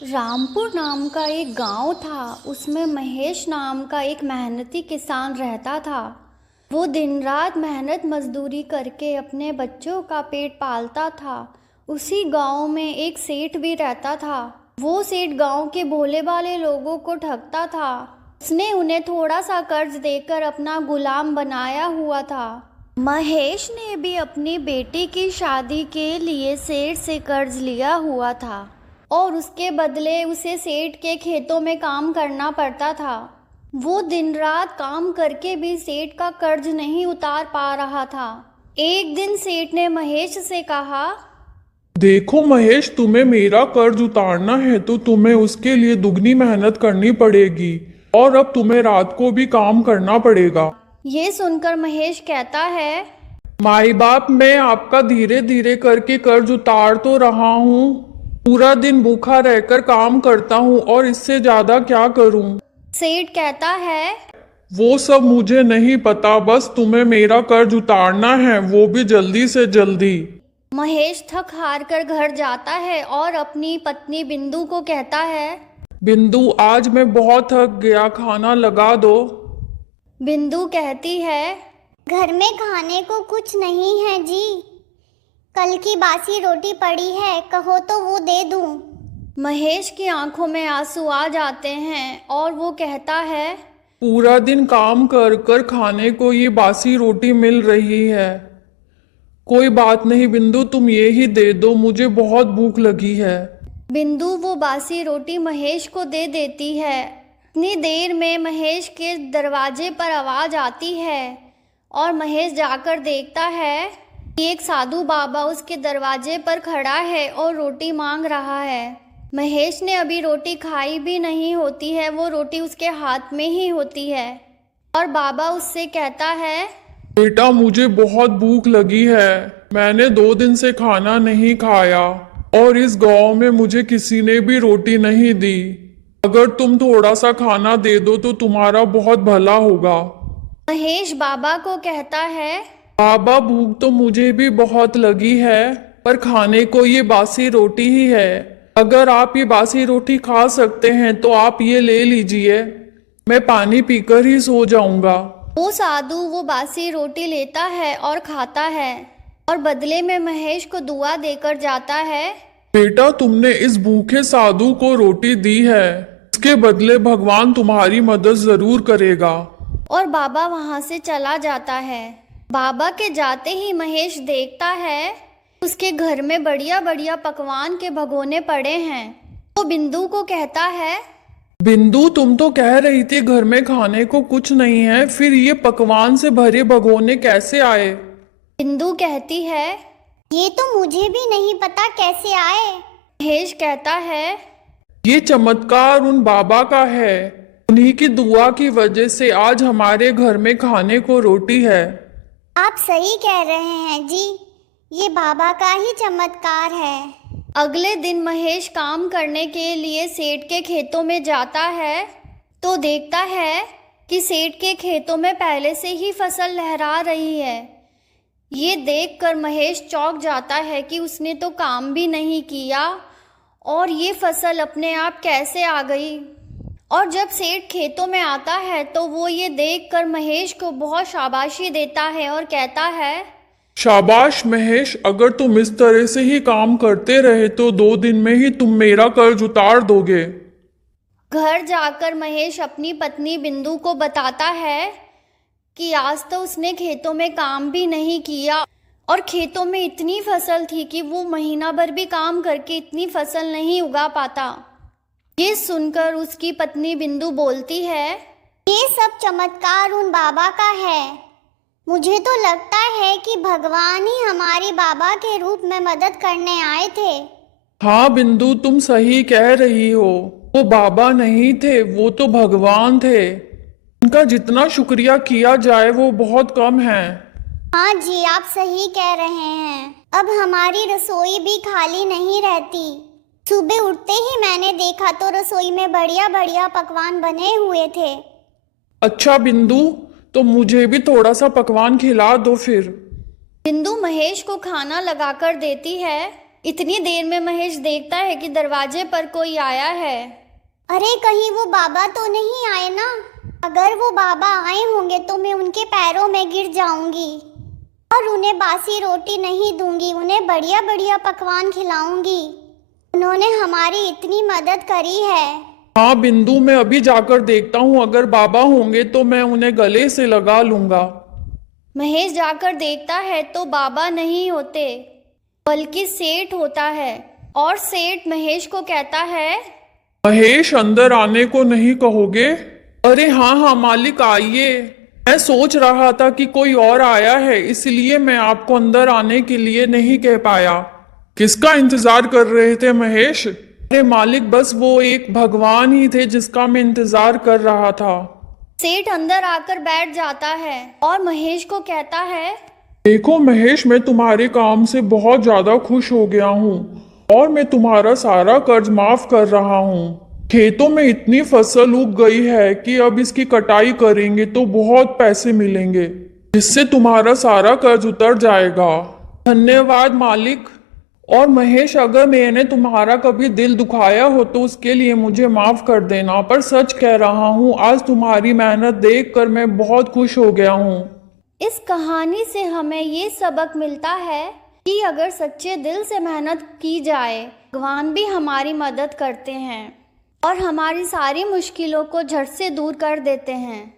रामपुर नाम का एक गांव था। उसमें महेश नाम का एक मेहनती किसान रहता था। वो दिन रात मेहनत मजदूरी करके अपने बच्चों का पेट पालता था। उसी गांव में एक सेठ भी रहता था। वो सेठ गांव के भोले भाले लोगों को ठगता था। उसने उन्हें थोड़ा सा कर्ज देकर अपना गुलाम बनाया हुआ था। महेश ने भी अपनी बेटी की शादी के लिए सेठ से कर्ज लिया हुआ था और उसके बदले उसे सेठ के खेतों में काम करना पड़ता था। वो दिन रात काम करके भी सेठ का कर्ज नहीं उतार पा रहा था। एक दिन सेठ ने महेश से कहा, देखो महेश, तुम्हें मेरा कर्ज उतारना है तो तुम्हें उसके लिए दुगनी मेहनत करनी पड़ेगी और अब तुम्हें रात को भी काम करना पड़ेगा। ये सुनकर महेश कहता है, माई बाप, मैं आपका धीरे धीरे करके कर्ज उतार तो रहा हूँ। पूरा दिन भूखा रहकर काम करता हूँ और इससे ज्यादा क्या करूँ। सेठ कहता है, वो सब मुझे नहीं पता, बस तुम्हें मेरा कर्ज उतारना है, वो भी जल्दी से जल्दी। महेश थक हार कर घर जाता है और अपनी पत्नी बिंदु को कहता है, बिंदु, आज मैं बहुत थक गया, खाना लगा दो। बिंदु कहती है, घर में खाने को कुछ नहीं है जी। कल की बासी रोटी पड़ी है, कहो तो वो दे दूं। महेश की आंखों में आंसू आ जाते हैं और वो कहता है, पूरा दिन काम कर कर खाने को ये बासी रोटी मिल रही है। कोई बात नहीं बिंदु, तुम ये ही दे दो, मुझे बहुत भूख लगी है। बिंदु वो बासी रोटी महेश को दे देती है। इतनी देर में महेश के दरवाजे पर आवाज आती है और महेश जाकर देखता है कि एक साधु बाबा उसके दरवाजे पर खड़ा है और रोटी मांग रहा है। महेश ने अभी रोटी खाई भी नहीं होती है, वो रोटी उसके हाथ में ही होती है और बाबा उससे कहता है, बेटा, मुझे बहुत भूख लगी है। मैंने 2 दिन से खाना नहीं खाया और इस गांव में मुझे किसी ने भी रोटी नहीं दी। अगर तुम थोड़ा सा खाना दे दो तो तुम्हारा बहुत भला होगा। महेश बाबा को कहता है, बाबा, भूख तो मुझे भी बहुत लगी है, पर खाने को ये बासी रोटी ही है। अगर आप ये बासी रोटी खा सकते हैं तो आप ये ले लीजिए, मैं पानी पीकर ही सो जाऊंगा। वो साधु वो बासी रोटी लेता है और खाता है और बदले में महेश को दुआ देकर जाता है। बेटा, तुमने इस भूखे साधु को रोटी दी है, इसके बदले भगवान तुम्हारी मदद जरूर करेगा। और बाबा वहां से चला जाता है। बाबा के जाते ही महेश देखता है उसके घर में बढ़िया बढ़िया पकवान के भगोने पड़े हैं। वो बिंदु को कहता है, बिंदु, तुम तो कह रही थी घर में खाने को कुछ नहीं है, फिर ये पकवान से भरे भगोने कैसे आए। बिंदु कहती है, ये तो मुझे भी नहीं पता कैसे आए। महेश कहता है, ये चमत्कार उन बाबा का है, उन्हीं की दुआ की वजह से आज हमारे घर में खाने को रोटी है। आप सही कह रहे हैं जी, ये बाबा का ही चमत्कार है। अगले दिन महेश काम करने के लिए सेठ के खेतों में जाता है तो देखता है कि सेठ के खेतों में पहले से ही फसल लहरा रही है। ये देखकर महेश चौंक जाता है कि उसने तो काम भी नहीं किया और ये फसल अपने आप कैसे आ गई। और जब सेठ खेतों में आता है तो वो ये देखकर महेश को बहुत शाबाशी देता है और कहता है, शाबाश महेश, अगर तुम इस तरह से ही काम करते रहे तो 2 दिन में ही तुम मेरा कर्ज उतार दोगे। घर जाकर महेश अपनी पत्नी बिंदु को बताता है कि आज तो उसने खेतों में काम भी नहीं किया और खेतों में इतनी फसल थी कि वो महीना भर भी काम करके इतनी फसल नहीं उगा पाता। ये सुनकर उसकी पत्नी बिंदु बोलती है, ये सब चमत्कार उन बाबा का है। मुझे तो लगता है कि भगवान ही हमारे बाबा के रूप में मदद करने आए थे। हाँ बिंदु, तुम सही कह रही हो, वो बाबा नहीं थे, वो तो भगवान थे। उनका जितना शुक्रिया किया जाए वो बहुत कम है। हाँ जी, आप सही कह रहे हैं। अब हमारी रसोई भी खाली नहीं रहती। सुबह उठते ही मैंने देखा तो रसोई में बढ़िया बढ़िया पकवान बने हुए थे। अच्छा बिंदु, तो मुझे भी थोड़ा सा पकवान खिला दो फिर। बिंदु महेश को खाना लगाकर देती है। इतनी देर में महेश देखता है कि दरवाजे पर कोई आया है। अरे कहीं वो बाबा तो नहीं आए ना? अगर वो बाबा आए होंगे तो मैं उनके पैरों में गिर जाऊंगी और उन्हें बासी रोटी नहीं दूंगी, उन्हें बढ़िया बढ़िया पकवान खिलाऊंगी। उन्होंने हमारी इतनी मदद करी है। हाँ बिंदु, मैं अभी जाकर देखता हूँ, अगर बाबा होंगे तो मैं उन्हें गले से लगा लूंगा। महेश जाकर देखता है तो बाबा नहीं होते बल्कि सेठ होता है। और सेठ महेश को कहता है, महेश अंदर आने को नहीं कहोगे? अरे हाँ हाँ मालिक, आइए। मैं सोच रहा था कि कोई और आया है, इसलिए मैं आपको अंदर आने के लिए नहीं कह पाया। किसका इंतजार कर रहे थे महेश? अरे मालिक, बस वो एक भगवान ही थे जिसका मैं इंतजार कर रहा था। सेठ अंदर आकर बैठ जाता है और महेश को कहता है, देखो महेश, मैं तुम्हारे काम से बहुत ज्यादा खुश हो गया हूँ और मैं तुम्हारा सारा कर्ज माफ कर रहा हूँ। खेतों में इतनी फसल उग गई है कि अब इसकी कटाई करेंगे तो बहुत पैसे मिलेंगे, जिससे तुम्हारा सारा कर्ज उतर जाएगा। धन्यवाद मालिक। और महेश, अगर मैंने तुम्हारा कभी दिल दुखाया हो तो उसके लिए मुझे माफ कर देना, पर सच कह रहा हूँ, आज तुम्हारी मेहनत देखकर मैं बहुत खुश हो गया हूँ। इस कहानी से हमें ये सबक मिलता है कि अगर सच्चे दिल से मेहनत की जाए, भगवान भी हमारी मदद करते हैं और हमारी सारी मुश्किलों को झट से दूर कर देते हैं।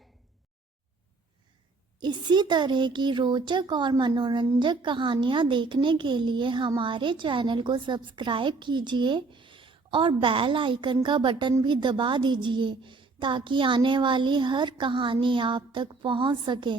इसी तरह की रोचक और मनोरंजक कहानियाँ देखने के लिए हमारे चैनल को सब्सक्राइब कीजिए और बेल आइकन का बटन भी दबा दीजिए ताकि आने वाली हर कहानी आप तक पहुंच सके।